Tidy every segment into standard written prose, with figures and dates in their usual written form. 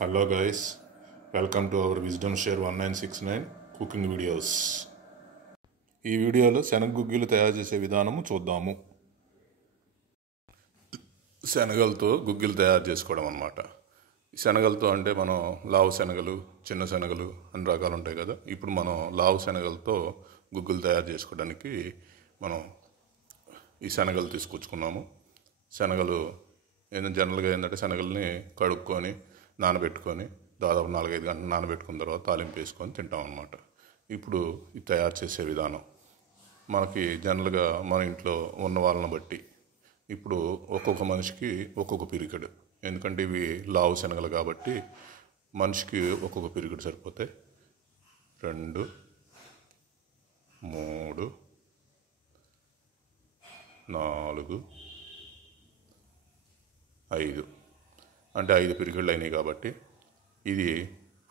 Hello guys, welcome to our wisdom share 1969 cooking videos. ఈ వీడియోలో శనగ గుగ్గిలు తయారు చేసే విధానము చూద్దాము. శనగలతో గుగ్గిలు తయారు చేసుకోవడం అన్నమాట. శనగలతో అంటే మనం లావు శనగలు, చిన్న శనగలు అన్ని రకాలు ఉంటాయి కదా. ఇప్పుడు మనం లావు శనగలతో గుగ్గిలు తయారు చేసుకోవడానికి మనం ఈ శనగలు తీసుకొచ్చుకున్నాము. శనగలు జనరల్గా ఏంటంటే శనగల్ని కడుక్కొని నానబెట్టుకొని దాదాపు 4-5 గంటలు నానబెట్టుకున్న తర్వాత తాలింపు వేసుకొని తింటాం అన్నమాట. ఇప్పుడు ఇది తయారు చేసే విధానం మనకి జనరల్గా మన ఇంట్లో ఉన్న వాళ్ళని బట్టి ఇప్పుడు ఒక్కొక్క మనిషికి ఒక్కొక్క పిరికెడు, ఎందుకంటే ఇవి లావు శనగలు కాబట్టి మనిషికి ఒక్కొక్క పిరికెడు సరిపోతాయి. 2, 3, 4, 5 అంటే 5 పిరికెళ్ళు అయినాయి కాబట్టి ఇది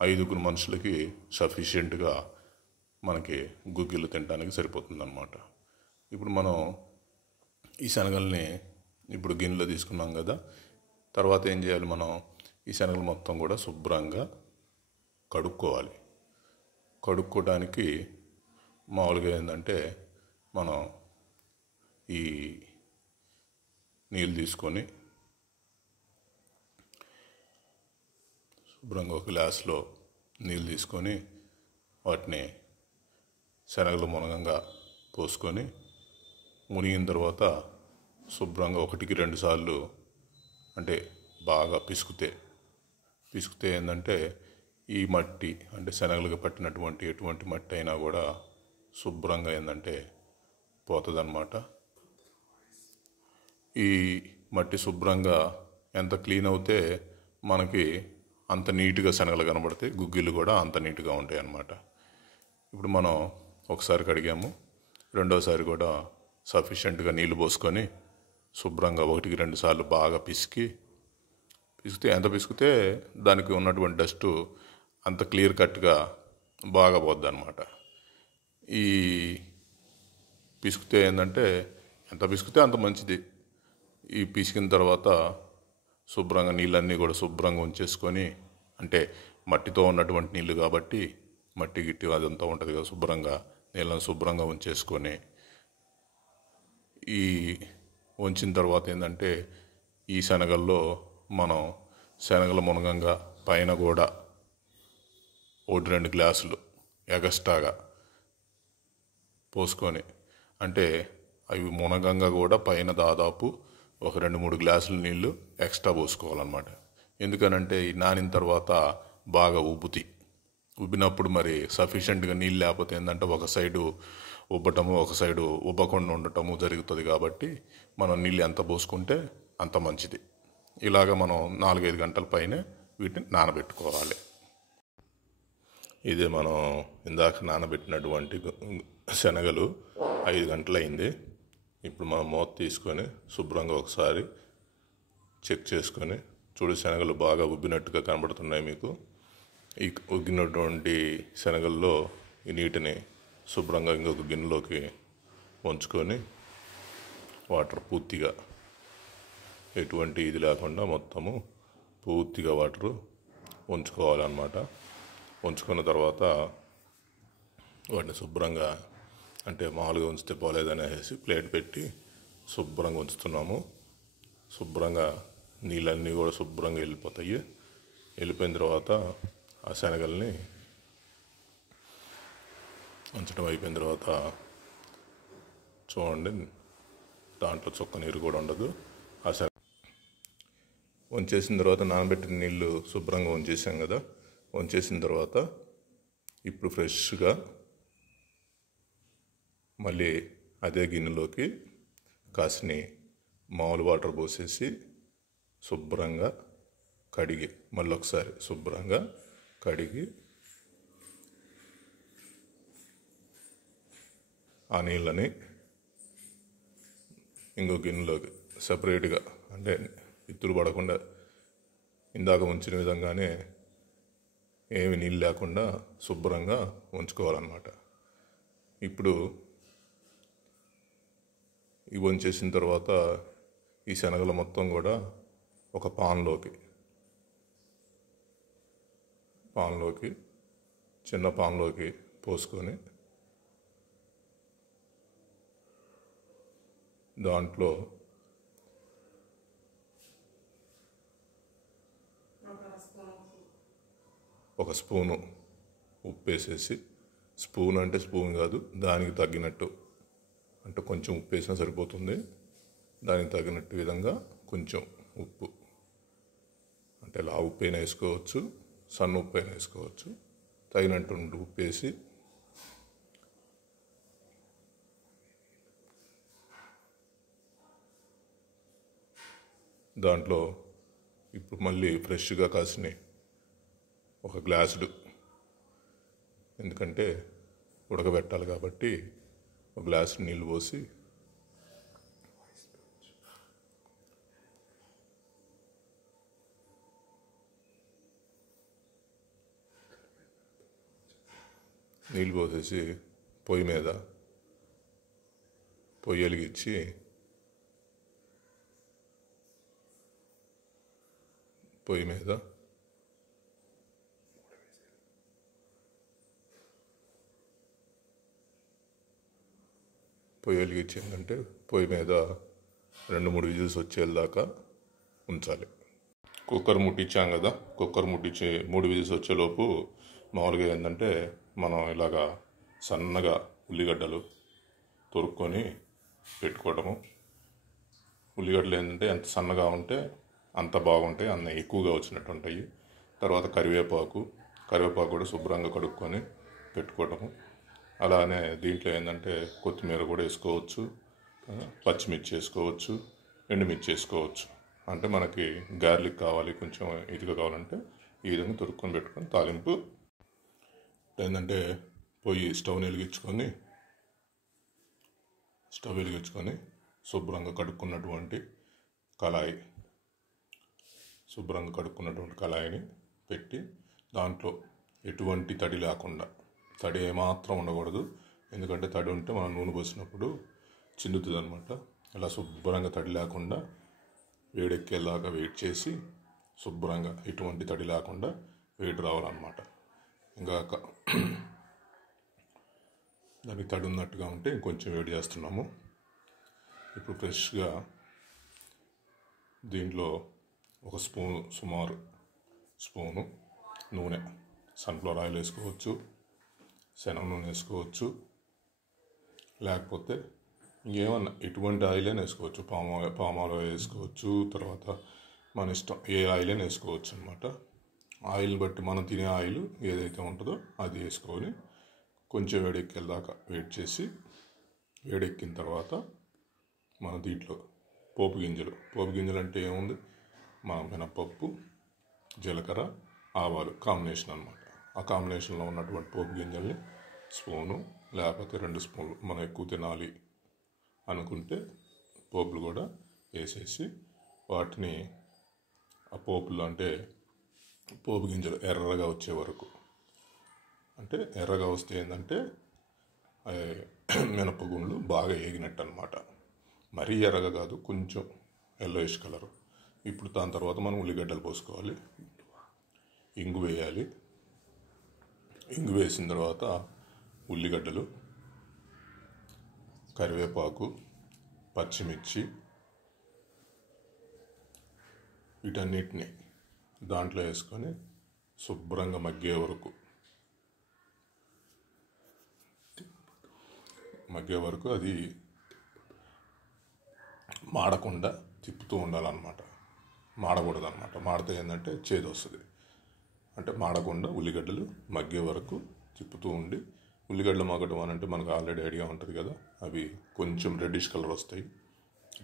5 మనుషులకి సఫిషియెంట్గా మనకి గుగ్గిలు తినడానికి సరిపోతుందన్నమాట. ఇప్పుడు మనం ఈ శనగల్ని ఇప్పుడు గిన్నెలో తీసుకున్నాం కదా. తర్వాత ఏం చేయాలి, మనం ఈ శనగలు మొత్తం కూడా శుభ్రంగా కడుక్కోవాలి. కడుక్కోవడానికి మామూలుగా ఏంటంటే మనం ఈ నీళ్ళు తీసుకొని శుభ్రంగా ఒక గ్లాసులో నీళ్ళు తీసుకొని వాటిని శనగలు మునగంగా పోసుకొని మునిగిన తర్వాత శుభ్రంగా 1-2 సార్లు అంటే బాగా పిసుకుతే ఏంటంటే ఈ మట్టి అంటే శనగలకు పట్టినటువంటి ఎటువంటి మట్టి అయినా కూడా శుభ్రంగా ఏంటంటే పోతుందన్నమాట. ఈ మట్టి శుభ్రంగా ఎంత క్లీన్ అవుతే మనకి అంత నీట్గా శనగలు కనబడతాయి, గుగ్గిళ్ళు కూడా అంత నీట్గా ఉంటాయి అన్నమాట. ఇప్పుడు మనం ఒకసారి కడిగాము, రెండోసారి కూడా సఫిషియెంట్గా నీళ్లు పోసుకొని శుభ్రంగా 1-2 సార్లు బాగా పిసికితే ఎంత పిసికితే దానికి ఉన్నటువంటి డస్ట్ అంత క్లియర్ కట్గా బాగా పోద్ది అన్నమాట. ఈ పిసికితే ఏంటంటే ఎంత పిసికితే అంత మంచిది. ఈ పిసికిన తర్వాత శుభ్రంగా నీళ్ళన్నీ కూడా శుభ్రంగా ఉంచేసుకొని, అంటే మట్టితో ఉన్నటువంటి నీళ్ళు కాబట్టి మట్టి గిట్టి అదంతా ఉంటుంది కదా, శుభ్రంగా నీళ్ళని శుభ్రంగా ఉంచేసుకొని ఈ ఉంచిన తర్వాత ఏంటంటే ఈ శనగల్లో మనం శనగల మునగంగా పైన కూడా 1-2 గ్లాసులు ఎగస్ట్రాగా పోసుకొని, అంటే అవి మునగంగా కూడా పైన దాదాపు ఒక 2-3 గ్లాసుల నీళ్ళు ఎక్స్ట్రా పోసుకోవాలన్నమాట. ఎందుకనంటే ఈ నానిన తర్వాత బాగా ఉబ్బినప్పుడు మరి సఫిషియెంట్గా నీళ్ళు లేకపోతే ఏంటంటే ఒక సైడు ఉబ్బటము ఒక సైడు ఉబ్బకుండా ఉండటము జరుగుతుంది. కాబట్టి మనం నీళ్ళు ఎంత పోసుకుంటే అంత మంచిది. ఇలాగ మనం 4-5 గంటల పైనే వీటిని నానబెట్టుకోవాలి. ఇదే మనం ఇందాక నానబెట్టినటువంటి శనగలు 5 గంటలు అయింది. ఇప్పుడు మనం మూత తీసుకొని శుభ్రంగా ఒకసారి చెక్ చేసుకొని చూడు, శనగలు బాగా ఉబ్బినట్టుగా కనబడుతున్నాయి మీకు. ఈ ఉగ్గినటువంటి శనగల్లో ఈ నీటిని శుభ్రంగా ఇంకొక గిన్నెలోకి ఉంచుకొని వాటర్ పూర్తిగా ఎటువంటి ఇది లేకుండా మొత్తము పూర్తిగా వాటరు ఉంచుకోవాలన్నమాట. ఉంచుకున్న తర్వాత వాటిని శుభ్రంగా, అంటే మామూలుగా ఉంచితే పోలేదనేసి ప్లేట్ పెట్టి శుభ్రంగా ఉంచుతున్నాము. శుభ్రంగా నీళ్ళన్నీ కూడా శుభ్రంగా వెళ్ళిపోతాయి. వెళ్ళిపోయిన తర్వాత ఆ శనగల్ని ఉంచడం అయిపోయిన తర్వాత చూడండి, దాంట్లో చుక్క నీరు కూడా ఉండదు. ఆ ఉంచేసిన తర్వాత నానబెట్టిన నీళ్ళు శుభ్రంగా ఉంచేసాం కదా. ఉంచేసిన తర్వాత ఇప్పుడు ఫ్రెష్గా మళ్ళీ అదే గిన్నెలోకి కాసిని మామూలు వాటర్ పోసేసి శుభ్రంగా కడిగి మళ్ళీ ఒకసారి శుభ్రంగా కడిగి ఆ నీళ్ళని ఇంకో గిన్నెలోకి సపరేట్గా, అంటే ఇత్తులు పడకుండా ఇందాక ఉంచిన విధంగానే ఏమి నీళ్ళు లేకుండా శుభ్రంగా ఉంచుకోవాలన్నమాట. ఇప్పుడు ఇవి వంచేసిన తర్వాత ఈ శనగలు మొత్తం కూడా ఒక పాన్లోకి పాన్లోకి, చిన్న పాన్లోకి పోసుకొని దాంట్లో ఒక స్పూను ఉప్పు వేసేసి, స్పూన్ అంటే స్పూన్ కాదు, దానికి తగ్గినట్టు, అంటే కొంచెం ఉప్పు వేసినా సరిపోతుంది. దానికి తగినట్టు విధంగా కొంచెం ఉప్పు, అంటే లావు ఉప్పు అయినా వేసుకోవచ్చు, సన్న ఉప్పు అయినా వేసుకోవచ్చు. తగినట్టు ఉప్పు వేసి దాంట్లో ఇప్పుడు మళ్ళీ ఫ్రెష్గా కాసిన ఒక గ్లాసుడు, ఎందుకంటే ఉడకబెట్టాలి కాబట్టి ఒక గ్లాసు నీళ్ళు పోసి నీళ్ళు పోసేసి పొయ్యి మీద పొయ్యి వెలిగించి పొయ్యి మీద పొయ్యి వెలిగించిందంటే పొయ్యి మీద 2-3 విజిల్స్ వచ్చేదాకా ఉంచాలి. కుక్కర్ ముట్టించాం కదా, కుక్కర్ ముట్టించి 3 విజిల్స్ వచ్చేలోపు మామూలుగా ఏంటంటే మనం ఇలాగా సన్నగా ఉల్లిగడ్డలు తొరుక్కొని పెట్టుకోవడము. ఉల్లిగడ్డలు ఏంటంటే ఎంత సన్నగా ఉంటే అంత బాగుంటాయి, అన్న ఎక్కువగా వచ్చినట్టు ఉంటాయి. తర్వాత కరివేపాకు కూడా శుభ్రంగా కడుక్కొని పెట్టుకోవడము. అలానే దీంట్లో ఏంటంటే కొత్తిమీర కూడా వేసుకోవచ్చు, పచ్చిమిర్చి వేసుకోవచ్చు, ఎండుమిర్చి వేసుకోవచ్చు. అంటే మనకి గార్లిక్ కావాలి, కొంచెం ఇదిగా కావాలంటే ఈ విధంగా తొరుక్కొని పెట్టుకొని తాలింపు ఏంటంటే పొయ్యి స్టవ్ వెలిగించుకొని శుభ్రంగా కడుక్కున్నటువంటి కళాయిని పెట్టి దాంట్లో ఎటువంటి తడి లేకుండా, తడి ఏమాత్రం ఉండకూడదు, ఎందుకంటే తడి ఉంటే మనం నూనె పోసినప్పుడు చిందుతుంది అనమాట. ఇలా శుభ్రంగా తడి లేకుండా వేడెక్కేలాగా వెయిట్ చేసి శుభ్రంగా ఎటువంటి తడి లేకుండా వేడి రావాలన్నమాట. ఇంకా దానికి తడి ఉన్నట్టుగా ఉంటే ఇంకొంచెం వేడి చేస్తున్నాము. ఇప్పుడు ఫ్రెష్గా దీంట్లో ఒక సుమారు స్పూను నూనె, సన్ఫ్లవర్ ఆయిల్ వేసుకోవచ్చు, శనగ నూనె వేసుకోవచ్చు, లేకపోతే ఇంకేమన్నా ఎటువంటి ఆయిల్ అయినా వేసుకోవచ్చు, పామ్ ఆయిల్ వేసుకోవచ్చు. తర్వాత మన ఇష్టం, ఏ ఆయిల్ అయినా వేసుకోవచ్చు అనమాట. ఆయిల్ బట్టి మనం తినే ఆయిల్ ఏదైతే ఉంటుందో అది వేసుకొని కొంచెం వేడెక్కేదాకా వెయిట్ చేసి, వేడెక్కిన తర్వాత మన దీంట్లో పోపు గింజలు అంటే ఏముంది, మన మినపప్పు, జీలకర్ర, ఆవాలు కాంబినేషన్ అనమాట. ఆ కాంబినేషన్లో ఉన్నటువంటి పోపు గింజల్ని స్పూను లేకపోతే 2 స్పూన్లు, మనం ఎక్కువ తినాలి అనుకుంటే పోపులు కూడా వేసేసి వాటిని ఆ పోపులు, అంటే పోపు గింజలు ఎర్రగా వచ్చే వరకు, అంటే ఎర్రగా వస్తే ఏంటంటే మినపగుండ్లు బాగా వేగినట్టు అనమాట. మరీ ఎర్రగా కాదు, కొంచెం ఎల్లోయిష్ కలరు. ఇప్పుడు దాని తర్వాత మనం ఉల్లిగడ్డలు పోసుకోవాలి, ఇంగు వేయాలి. ఇంగు వేసిన తర్వాత ఉల్లిగడ్డలు, కరివేపాకు, పచ్చిమిర్చి వీటన్నిటిని దాంట్లో వేసుకొని శుభ్రంగా మగ్గే వరకు అది మాడకుండా తిప్పుతూ ఉండాలన్నమాట. మాడకూడదు అనమాట. మాడితే ఏంటంటే చేదు వస్తుంది. అంటే మాడకుండా ఉల్లిగడ్డలు మగ్గే వరకు తిప్పుతూ ఉండి, ఉల్లిగడ్డలు మగ్గడం అని అంటే మనకు ఆల్రెడీ ఐడియా ఉంటుంది కదా, అవి కొంచెం రెడ్డిష్ కలర్ వస్తాయి.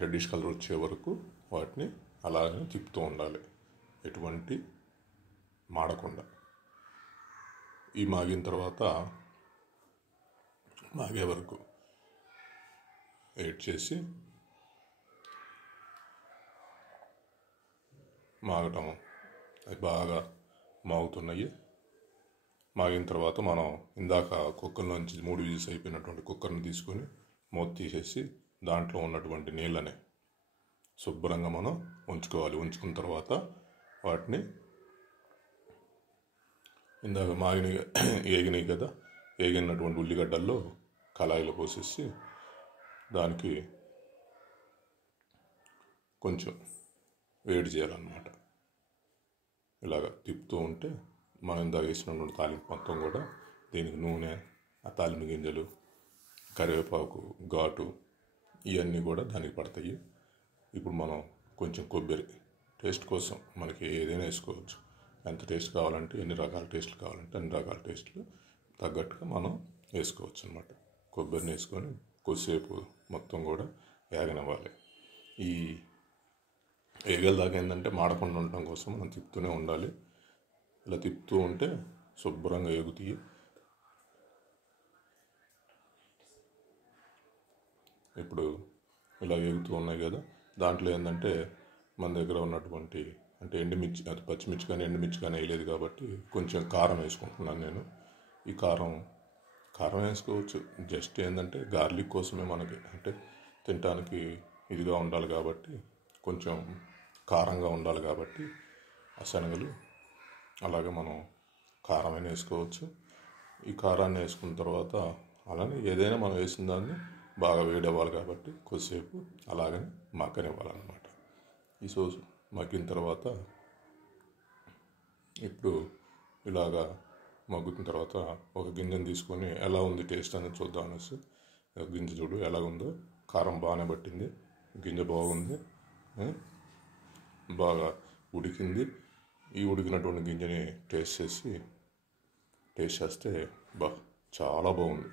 రెడ్డిష్ కలర్ వచ్చే వరకు వాటిని అలాగే తిప్పుతూ ఉండాలి, ఎటువంటి మాడకుండా. ఈ మాగిన తర్వాత మాగే వరకు వెయిట్ చేసి మాగటం, అవి బాగా మాగుతున్నాయి. మాగిన తర్వాత మనం ఇందాక కుక్కర్లోంచి 3 విజిల్స్ అయిపోయినటువంటి కుక్కర్ని తీసుకొని మూత తీసేసి దాంట్లో ఉన్నటువంటి నీళ్ళని శుభ్రంగా మనం ఉంచుకోవాలి. ఉంచుకున్న తర్వాత వాటిని ఇందాక ఏగినాయి కదా, ఏగినటువంటి ఉల్లిగడ్డల్లో కళాయిలో పోసేసి దానికి కొంచెం వేడి చేయాలన్నమాట. ఇలాగ తిప్పుతూ ఉంటే మనం ఇందాక వేసినటువంటి తాలింపు మొత్తం కూడా దీనికి నూనె, ఆ తాలింపు గింజలు, కరివేపాకు, ఘాటు ఇవన్నీ కూడా దానికి పడతాయి. ఇప్పుడు మనం కొంచెం కొబ్బరి టేస్ట్ కోసం మనకి ఏదైనా వేసుకోవచ్చు. ఎంత టేస్ట్ కావాలంటే, ఎన్ని రకాల టేస్ట్లు కావాలంటే అన్ని రకాల టేస్ట్లు తగ్గట్టుగా మనం వేసుకోవచ్చు అన్నమాట. కొబ్బరిని వేసుకొని కొద్దిసేపు మొత్తం కూడా వేగనివ్వాలి. ఈ ఏగల దాకా ఏంటంటే మాడకుండా ఉండటం కోసం మనం తిప్పుతూనే ఉండాలి. ఇలా తిప్పుతూ ఉంటే శుభ్రంగా ఎగుతాయి. ఇప్పుడు ఇలా ఎగుతూ ఉన్నాయి కదా, దాంట్లో ఏంటంటే మన దగ్గర ఉన్నటువంటి అంటే ఎండుమిర్చి, అది పచ్చిమిర్చి కానీ ఎండుమిర్చి కానీ వేయలేదు కాబట్టి కొంచెం కారం వేసుకుంటున్నాను నేను. ఈ కారం వేసుకోవచ్చు, జస్ట్ ఏంటంటే గార్లిక్ కోసమే, మనకి అంటే తినడానికి ఇదిగా ఉండాలి కాబట్టి, కొంచెం కారంగా ఉండాలి కాబట్టి ఆ శనగలు అలాగే మనం కారమైన వేసుకోవచ్చు. ఈ కారాన్ని వేసుకున్న తర్వాత అలానే ఏదైనా మనం వేసిన దాన్ని బాగా వేడవ్వాలి కాబట్టి కొద్దిసేపు అలాగనే మగ్గనివ్వాలన్నమాట. ఈ సోసు మగ్గిన తర్వాత ఇప్పుడు ఇలాగా మగ్గుతున్న తర్వాత ఒక గింజను తీసుకొని ఎలా ఉంది టేస్ట్ అనేది చూద్దాం అనేసి గింజ చూడు ఎలాగుందో. కారం బాగానే పట్టింది, గింజ బాగుంది, బాగా ఉడికింది. ఈ ఉడికినటువంటి గింజని టేస్ట్ చేస్తే చాలా బాగుంది.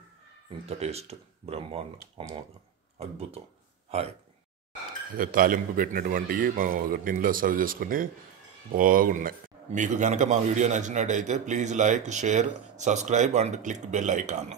ఇంత టేస్ట్ బ్రహ్మాండం, అమోఘం, అద్భుతం, హాయ్. తాలింపు పెట్టినటువంటివి మనం గిన్నెలో సర్వ్ చేసుకుని బాగున్నాయి. మీకు కనుక మా వీడియో నచ్చినట్టయితే please like, share, subscribe and click bell icon.